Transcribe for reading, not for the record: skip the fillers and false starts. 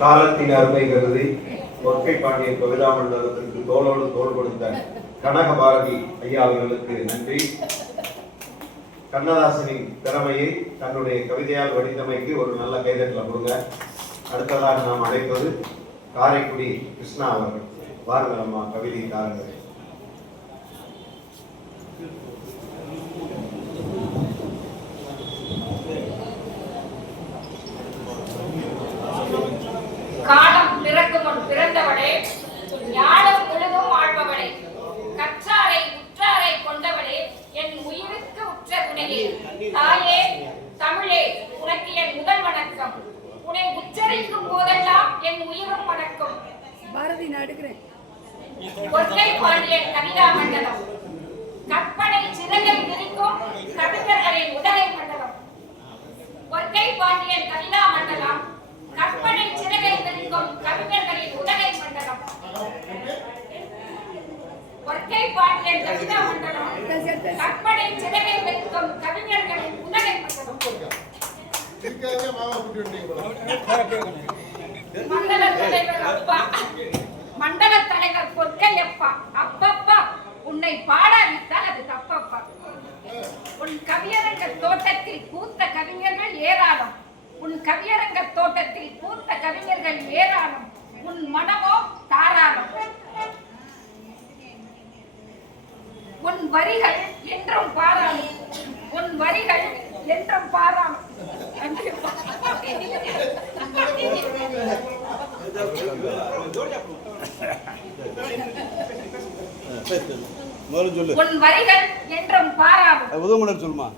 காலத்தின் அருமை கருதி ஒற்கை பாண்டியன் கவிதா மண்டலத்திற்கு தோளோடு தோள் கொடுத்த கனக பாரதி ஐயா அவர்களுக்கு நன்றி. கண்ணதாசனின் திறமையை தன்னுடைய கவிதையால் வடித்தமைக்கு ஒரு நல்ல கைதட்டல கொடுங்க. அடுத்ததாக நாம் அழைப்பது காரைக்குடி கிருஷ்ணா அவர்கள். வாருங்கள் அம்மா, கவிதை தாருங்கள். காலம் பிறக்கும் முன் பிறந்தவளே, ஞானம் முழுதும் ஆழ்பவளே, கற்றாரை உற்றாரை கொண்டவளே, என் உயிருக்கு உற்ற துணையே, தாயே தமிழே, உனக்கு என் முதல் வணக்கம். உன்னை உச்சரிக்கும் போதெல்லாம் என் உயிரும் வணக்கம். பாரதி நடுகிறேன். ஒற்கை பாண்டியன் கவிதா மண்டலம், கற்பனை சிறகை விரிக்கும் கவிஞர்களின் உதகை மண்டலம். ஒற்கை பாண்டியன் கவிதா மண்டலம், கற்பனை சிறகை விரிக்கும் கவிஞர்களின் உதகை மண்டலம். ஒற்கை பாண்டியன் கவிதா மண்டலம், கற்பனை சிறகை விரிக்கும் கவிஞர்களின் உதகை மண்டலம். மண்டல தலைவர் அப்பா, மண்டல தலைவர் பொற்கையப்பா, அப்பப்பா உன்னை பாடாவிட்டால் அது தப்பப்பா. உன் கவியரங்க தோட்டத்தில் பூத்த கவிஞர்கள் ஏராளம், உன் கவியரங்க தோட்டத்தில் பூத்த கவிஞர்கள் ஏராளம், உன் மனமோ தாராளம். உன் வரிகள் என்றும் பாராளும், உன் வரிகள் என்றும் பாராளும். உன் வரிகள் என்றும் பாராளும். உதவுமலர் சொல்லுமா.